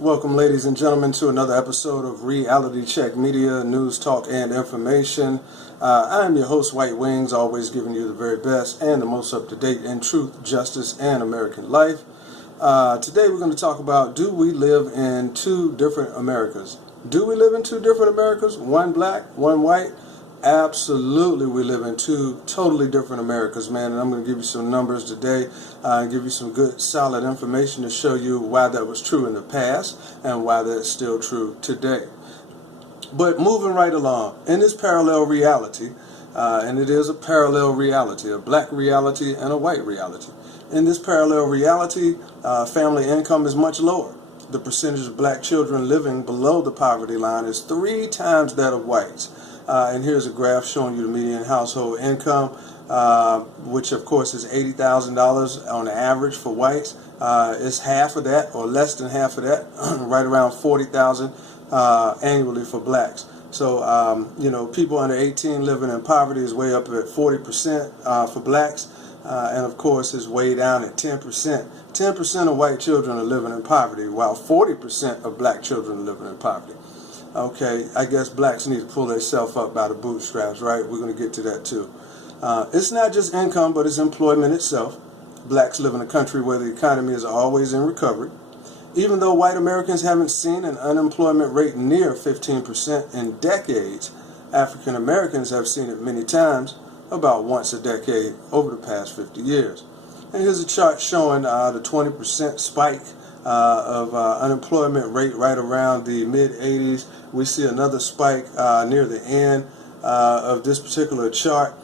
Welcome, ladies and gentlemen, to another episode of Reality Check Media, news, talk, and information. I am your host, White Wings, always giving you the very best and the most up-to-date in truth, justice, and American life. Today we're going to talk about, do we live in two different Americas? Do we live in two different Americas? One black, one white? Absolutely, we live in two totally different Americas, man, and I'm going to give you some numbers today and give you some good, solid information to show you why that was true in the past and why that's still true today. But moving right along, in this parallel reality, and it is a parallel reality, a black reality and a white reality. In this parallel reality, family income is much lower. The percentage of black children living below the poverty line is 3 times that of whites. And here's a graph showing you the median household income, which of course is $80,000 on average for whites. It's half of that, or less than half of that, right around $40,000 annually for blacks. So, people under 18 living in poverty is way up at 40% for blacks, and of course is way down at 10%. 10% of white children are living in poverty, while 40% of black children are living in poverty. Okay, I guess blacks need to pull themselves up by the bootstraps, right? We're going to get to that too. It's not just income, but it's employment itself. Blacks live in a country where the economy is always in recovery. Even though white Americans haven't seen an unemployment rate near 15% in decades, African Americans have seen it many times, about once a decade over the past 50 years. And here's a chart showing the 20% spike of unemployment rate right around the mid-80s. We see another spike near the end of this particular chart,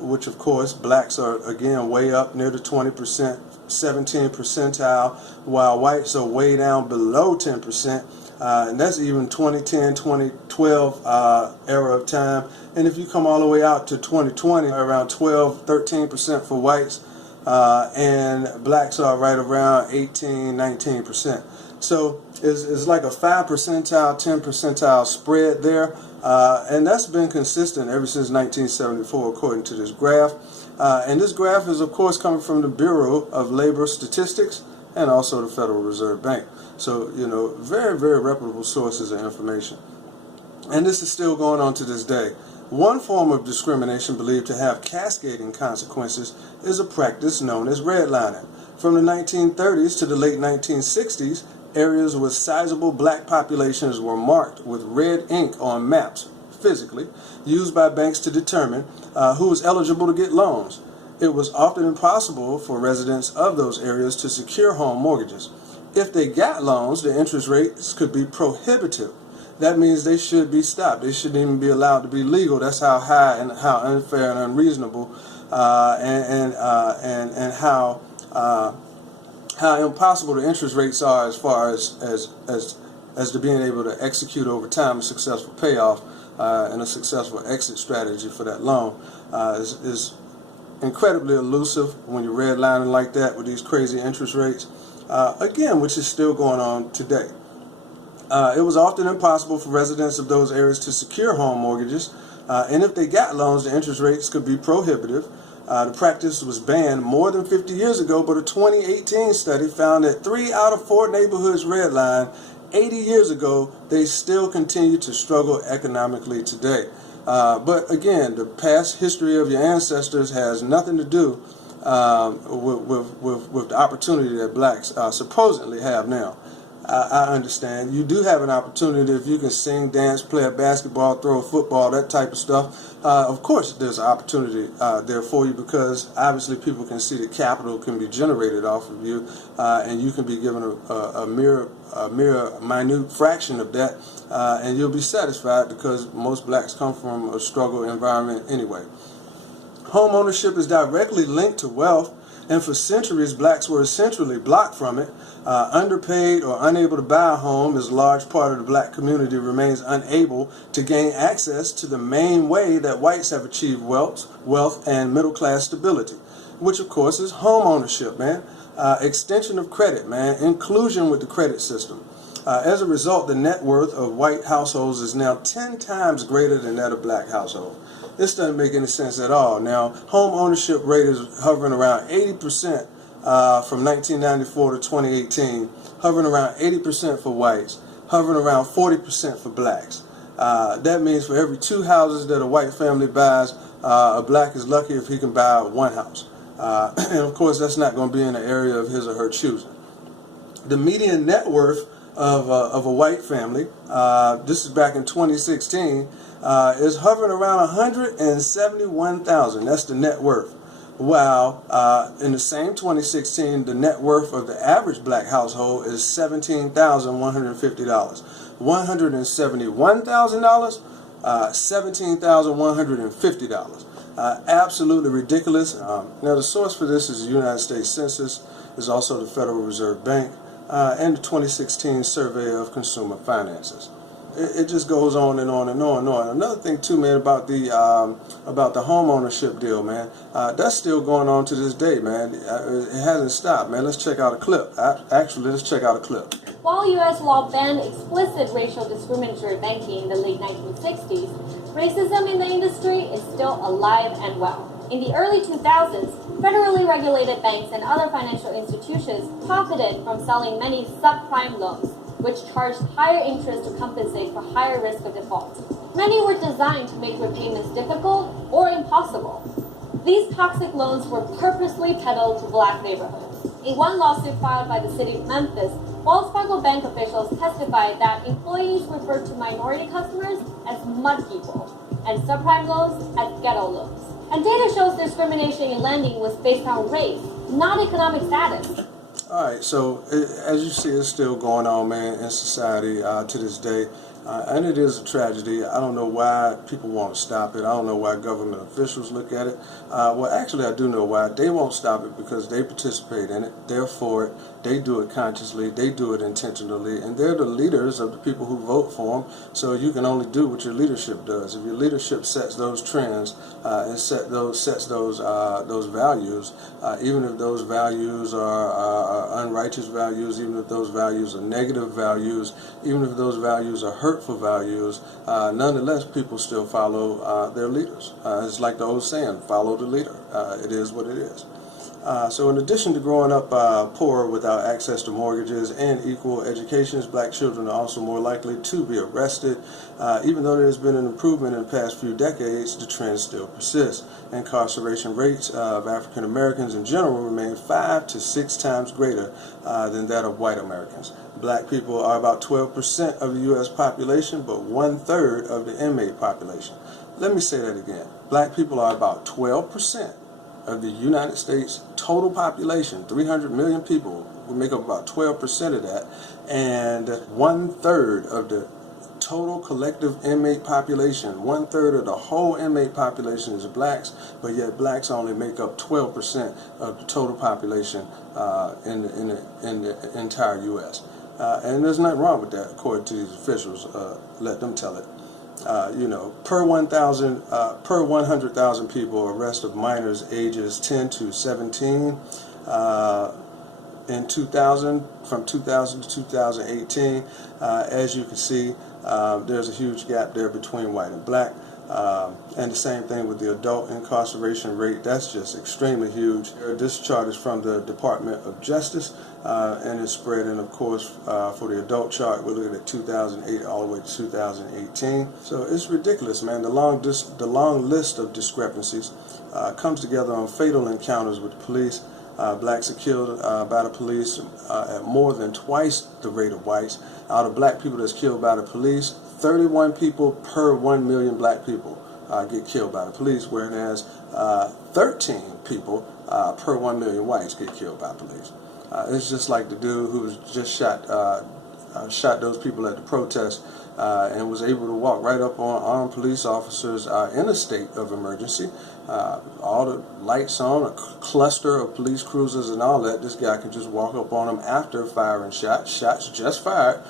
which of course blacks are again way up near the 20%, 17th percentile, while whites are way down below 10%. And that's even 2010, 2012 era of time. And if you come all the way out to 2020, around 12, 13% for whites, and blacks are right around 18, 19%. So it's like a 5 percentile, 10 percentile spread there, and that's been consistent ever since 1974 according to this graph. And this graph is of course coming from the Bureau of Labor Statistics and also the Federal Reserve Bank. So, very, very reputable sources of information. And this is still going on to this day. One form of discrimination believed to have cascading consequences is a practice known as redlining. From the 1930s to the late 1960s, areas with sizable black populations were marked with red ink on maps, physically, used by banks to determine who was eligible to get loans. It was often impossible for residents of those areas to secure home mortgages. If they got loans, the interest rates could be prohibitive. That means they should be stopped. They shouldn't even be allowed to be legal. That's how high and how unfair and unreasonable and how impossible the interest rates are as far as to being able to execute over time a successful payoff and a successful exit strategy for that loan is incredibly elusive when you're redlining like that with these crazy interest rates. Again, which is still going on today. It was often impossible for residents of those areas to secure home mortgages, and if they got loans, the interest rates could be prohibitive. The practice was banned more than 50 years ago, but a 2018 study found that 3 out of 4 neighborhoods redlined 80 years ago. They still continue to struggle economically today. But again, the past history of your ancestors has nothing to do with the opportunity that blacks supposedly have now. I understand. You do have an opportunity if you can sing, dance, play a basketball, throw a football, that type of stuff. Of course, there's an opportunity there for you because obviously people can see that capital can be generated off of you, and you can be given a mere minute fraction of that, and you'll be satisfied because most blacks come from a struggle environment anyway. Home ownership is directly linked to wealth, and for centuries blacks were essentially blocked from it. Underpaid or unable to buy a home, as a large part of the black community remains unable to gain access to the main way that whites have achieved wealth and middle class stability, which of course is home ownership, man. Extension of credit, man. Inclusion with the credit system. As a result, the net worth of white households is now 10 times greater than that of black households. This doesn't make any sense at all. Now, home ownership rate is hovering around 80% from 1994 to 2018, hovering around 80% for whites, hovering around 40% for blacks. That means for every 2 houses that a white family buys, a black is lucky if he can buy 1 house. And of course, that's not going to be in the area of his or her choosing. The median net worth of a white family, this is back in 2016, is hovering around $171,000. That's the net worth. While in the same 2016, the net worth of the average black household is $17,150. $171,000, $17,150. Absolutely ridiculous. Now, the source for this is the United States Census, is also the Federal Reserve Bank, and the 2016 Survey of Consumer Finances. It just goes on and on and on and on. Another thing too, man, about the home ownership deal, man, that's still going on to this day, man. It hasn't stopped, man. Let's check out a clip. Actually, let's check out a clip. While U.S. law banned explicit racial discriminatory banking in the late 1960s, racism in the industry is still alive and well. In the early 2000s, federally regulated banks and other financial institutions profited from selling many subprime loans, which charged higher interest to compensate for higher risk of default. Many were designed to make repayments difficult or impossible. These toxic loans were purposely peddled to black neighborhoods. In one lawsuit filed by the city of Memphis, Wells Fargo Bank officials testified that employees referred to minority customers as mud people and subprime loans as ghetto loans. And data shows discrimination in lending was based on race, not economic status. All right, so as you see, it's still going on, man, in society to this day. And it is a tragedy. I don't know why people want to stop it. I don't know why government officials look at it. Well, actually, I do know why. They won't stop it because they participate in it. They're for it. They do it consciously. They do it intentionally. And they're the leaders of the people who vote for them. So you can only do what your leadership does. If your leadership sets those trends and sets those values, even if those values are unrighteous values, even if those values are negative values, even if those values are hurtful values, nonetheless, people still follow their leaders. It's like the old saying, follow the leader. It is what it is. So in addition to growing up poor without access to mortgages and equal educations, black children are also more likely to be arrested. Even though there's been an improvement in the past few decades, the trend still persists. Incarceration rates of African Americans in general remain 5 to 6 times greater than that of white Americans. Black people are about 12% of the U.S. population, but 1/3 of the inmate population. Let me say that again. Black people are about 12% of the United States total population, 300 million people. We make up about 12% of that, and 1/3 of the total collective inmate population, 1/3 of the whole inmate population is blacks, but yet blacks only make up 12% of the total population in the entire U.S. And there's nothing wrong with that, according to these officials. Let them tell it. Per 100,000 people, arrest of minors ages 10 to 17 in 2000, from 2000 to 2018. As you can see, there's a huge gap there between white and black. And the same thing with the adult incarceration rate. That's just extremely huge. This chart is from the Department of Justice, and it's spread in, of course, for the adult chart, we're looking at 2008 all the way to 2018. So it's ridiculous, man. The long list of discrepancies comes together on fatal encounters with the police. Blacks are killed by the police at more than twice the rate of whites. Out of black people that's killed by the police, 31 people per 1 million black people get killed by the police, whereas 13 people per 1 million whites get killed by police. It's just like the dude who was just shot those people at the protest and was able to walk right up on armed police officers in a state of emergency. All the lights on, a cluster of police cruisers and all that. This guy can just walk up on them after firing shots just fired.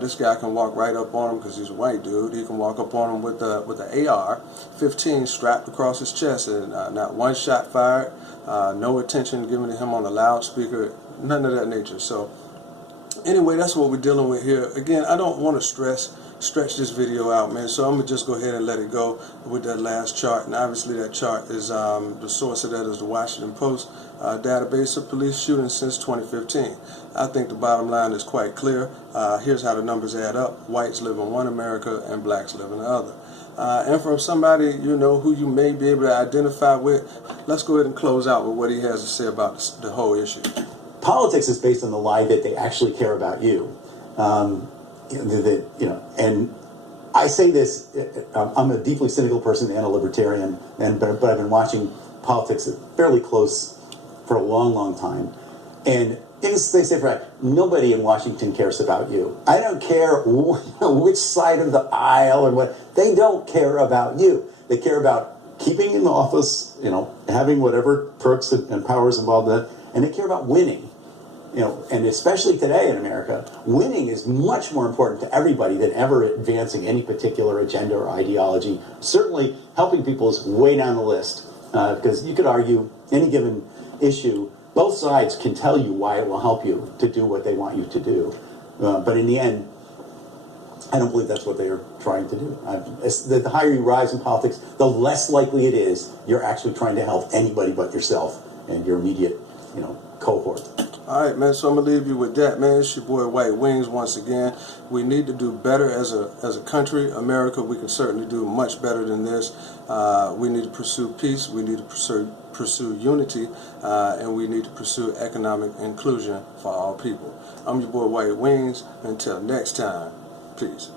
This guy can walk right up on him because he's a white dude. He can walk up on him with an AR-15 strapped across his chest, and not one shot fired, no attention given to him on the loudspeaker, none of that nature. So anyway, that's what we're dealing with here. Again, I don't want to stress stretch this video out, man. So I'm gonna just go ahead and let it go with that last chart. And obviously that chart is the source of that is the Washington Post database of police shootings since 2015. I think the bottom line is quite clear. Here's how the numbers add up. Whites live in one America and blacks live in the other. And from somebody, you know, who you may be able to identify with, let's go ahead and close out with what he has to say about the whole issue. Politics is based on the lie that they actually care about you. And I say this, I'm a deeply cynical person and a libertarian, but I've been watching politics fairly close for a long, long time. And they say, right, nobody in Washington cares about you. I don't care which side of the aisle or what. They don't care about you. They care about keeping in office, having whatever perks and powers involved in that, and they care about winning. And especially today in America, winning is much more important to everybody than ever advancing any particular agenda or ideology. Certainly, helping people is way down the list, because you could argue any given issue, both sides can tell you why it will help you to do what they want you to do. But in the end, I don't believe that's what they are trying to do. The higher you rise in politics, the less likely it is you're actually trying to help anybody but yourself and your immediate, cohort. All right, man, so I'm going to leave you with that, man. It's your boy White Wings once again. We need to do better as a country. America, we can certainly do much better than this. We need to pursue peace. We need to pursue unity. And we need to pursue economic inclusion for all people. I'm your boy White Wings. Until next time, peace.